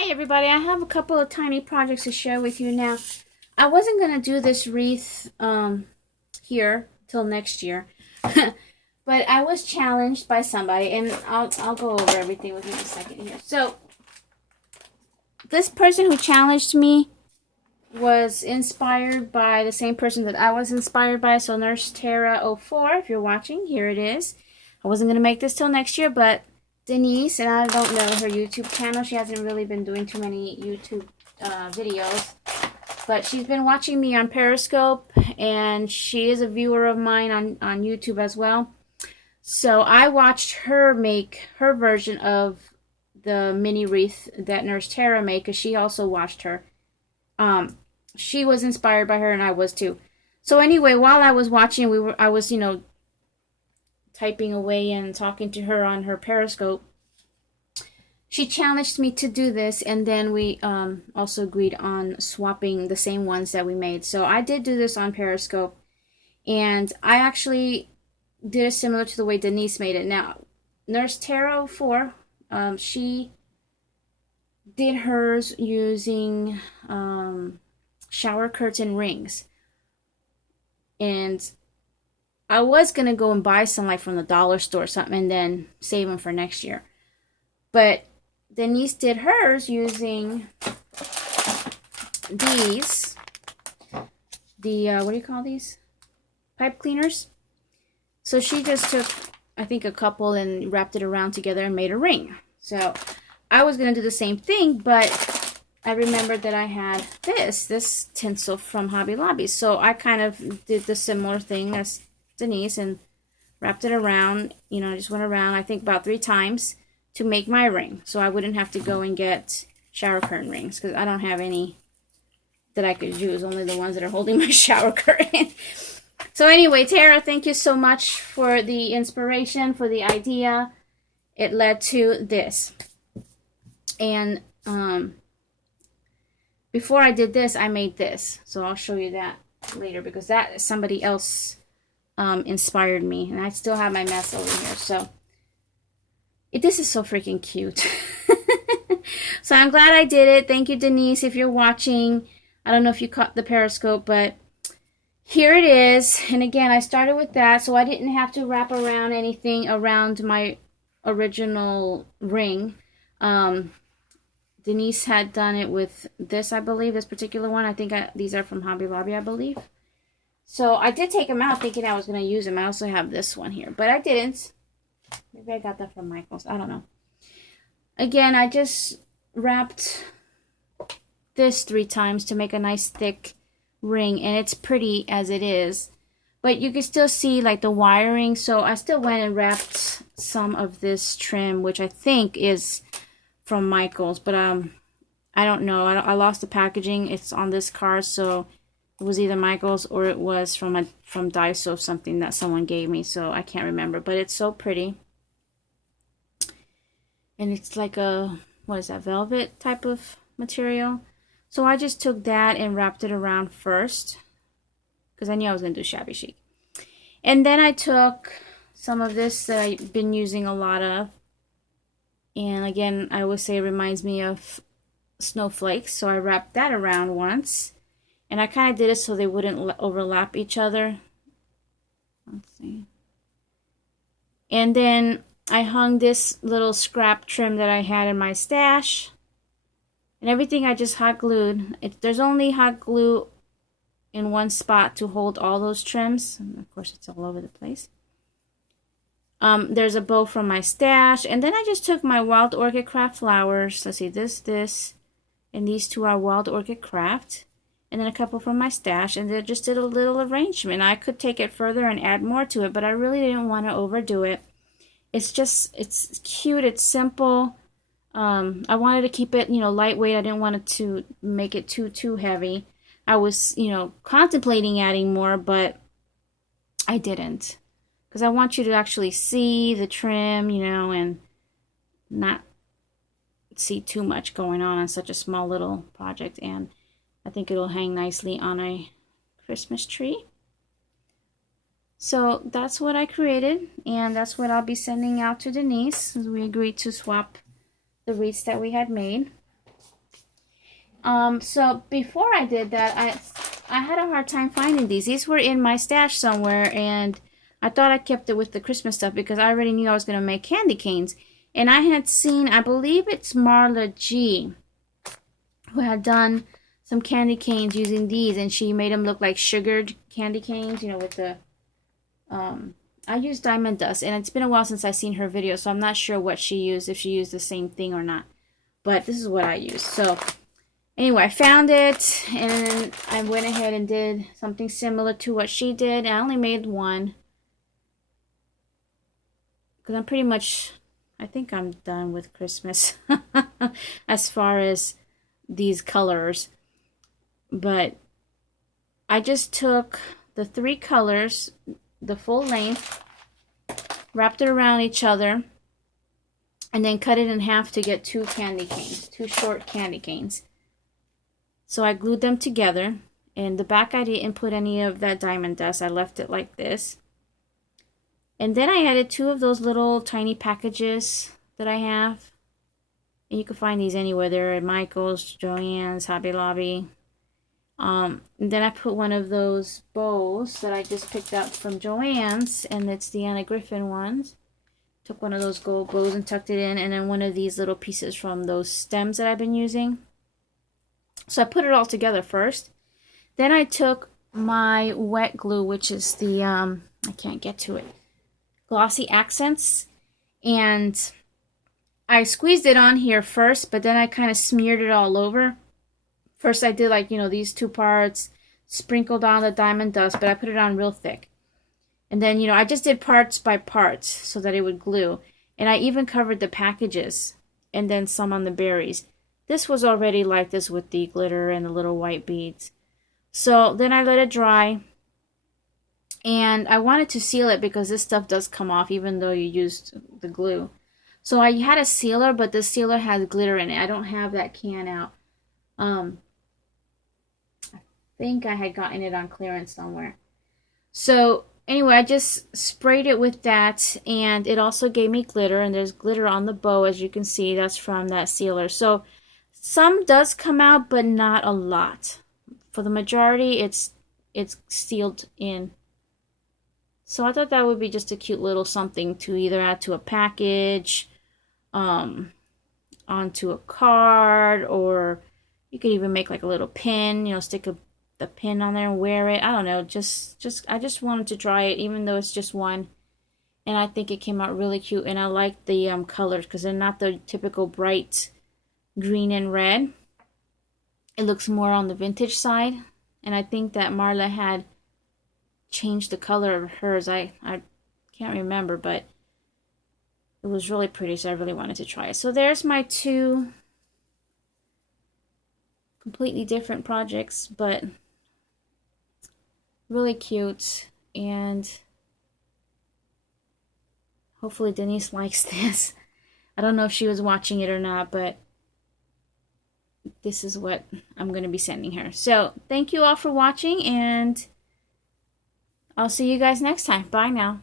Hi everybody, I have a couple of tiny projects to share with you now. I wasn't going to do this wreath here till next year. But I was challenged by somebody, and I'll go over everything with you in a second here. So, this person who challenged me was inspired by the same person that I was inspired by. So Nurse Tara 04, if you're watching, here it is. I wasn't going to make this till next year, but Denise, and I don't know her YouTube channel. She hasn't really been doing too many YouTube videos. But she's been watching me on Periscope, and she is a viewer of mine on YouTube as well. So I watched her make her version of the mini wreath that Nurse Tara made, because she also watched her. She was inspired by her, and I was too. So anyway, while I was watching, I was, typing away and talking to her on her Periscope. She challenged me to do this, and then we also agreed on swapping the same ones that we made. So I did do this on Periscope, and I actually did it similar to the way Denise made it. Now, Nurse Tara 04, she did hers using shower curtain rings. And I was going to go and buy some like from the dollar store or something and then save them for next year. But Denise did hers using these, what do you call these? Pipe cleaners. So she just took, I think, a couple and wrapped it around together and made a ring. So I was going to do the same thing, but I remembered that I had this tinsel from Hobby Lobby. So I kind of did the similar thing as Denise and wrapped it around. I just went around, I think, about 3 times to make my ring. So I wouldn't have to go and get shower curtain rings, because I don't have any that I could use, only the ones that are holding my shower curtain. So anyway, Tara, thank you so much for the inspiration, for the idea. It led to this. And before I did this, I made this. So I'll show you that later, because that somebody else inspired me. And I still have my mess over here. So this is so freaking cute. So I'm glad I did it. Thank you, Denise, if you're watching. I don't know if you caught the Periscope, but here it is. And again, I started with that, so I didn't have to wrap around anything around my original ring. Denise had done it with this, I believe, this particular one. I think these are from Hobby Lobby, I believe. So I did take them out thinking I was going to use them. I also have this one here, but I didn't. Maybe I got that from Michael's. I don't know. Again, I just wrapped this 3 times to make a nice thick ring, and it's pretty as it is. But you can still see like the wiring, so I still went and wrapped some of this trim, which I think is from Michael's, but I don't know. I lost the packaging. It's on this card, so it was either Michael's or it was from Daiso, something that someone gave me, so I can't remember. But it's so pretty, and it's like a, what is that, velvet type of material. So I just took that and wrapped it around first, because I knew I was going to do shabby chic. And then I took some of this that I've been using a lot of, and again, I always say it reminds me of snowflakes, so I wrapped that around once. And I kind of did it so they wouldn't overlap each other. Let's see. And then I hung this little scrap trim that I had in my stash. And everything I just hot glued. There's only hot glue in one spot to hold all those trims. And of course, it's all over the place. There's a bow from my stash. And then I just took my Wild Orchid Craft flowers. Let's see, this. And these 2 are Wild Orchid Craft. And then a couple from my stash, and then just did a little arrangement. I could take it further and add more to it, but I really didn't want to overdo it. It's cute, it's simple. I wanted to keep it, lightweight. I didn't want it to make it too heavy. I was, contemplating adding more, but I didn't. Because I want you to actually see the trim, and not see too much going on such a small little project. And I think it'll hang nicely on a Christmas tree. So that's what I created, and that's what I'll be sending out to Denise, as we agreed to swap the wreaths that we had made. So before I did that, I had a hard time finding these. These were in my stash somewhere, and I thought I kept it with the Christmas stuff because I already knew I was going to make candy canes. And I had seen, I believe it's Marla G, who had done some candy canes using these, and she made them look like sugared candy canes, you know, with the, I used diamond dust, and it's been a while since I've seen her video, so I'm not sure what she used, if she used the same thing or not. But this is what I used. So anyway, I found it, and I went ahead and did something similar to what she did. I only made one, because I'm pretty much, I think I'm done with Christmas as far as these colors. But I just took the 3 colors, the full length, wrapped it around each other, and then cut it in half to get 2 candy canes, 2 short candy canes. So I glued them together. In the back, I didn't put any of that diamond dust. I left it like this. And then I added 2 of those little tiny packages that I have. And you can find these anywhere. They're at Michael's, Joann's, Hobby Lobby. And then I put one of those bows that I just picked up from Joann's, and it's the Anna Griffin ones. Took one of those gold bows and tucked it in, and then one of these little pieces from those stems that I've been using. So I put it all together first. Then I took my wet glue, which is the, I can't get to it, Glossy Accents, and I squeezed it on here first, but then I kind of smeared it all over. First I did, like, you know, these 2 parts, sprinkled on the diamond dust, but I put it on real thick. And then, you know, I just did parts by parts so that it would glue. And I even covered the packages and then some on the berries. This was already like this with the glitter and the little white beads. So then I let it dry. And I wanted to seal it because this stuff does come off even though you used the glue. So I had a sealer, but the sealer has glitter in it. I don't have that can out. I think I had gotten it on clearance somewhere. So anyway, I just sprayed it with that, and it also gave me glitter, and there's glitter on the bow, as you can see. That's from that sealer. So some does come out, but not a lot. For the majority, it's sealed in. So I thought that would be just a cute little something to either add to a package, onto a card, or you could even make like a little pin, you know, stick the pin on there and wear it. I don't know, I just wanted to try it, even though it's just one. And I think it came out really cute, and I like the colors because they're not the typical bright green and red. It looks more on the vintage side, and I think that Marla had changed the color of hers. I can't remember, but it was really pretty, so I really wanted to try it. So there's my 2 completely different projects, but really cute, and hopefully Denise likes this. I don't know if she was watching it or not, but this is what I'm going to be sending her. So thank you all for watching, and I'll see you guys next time. Bye now.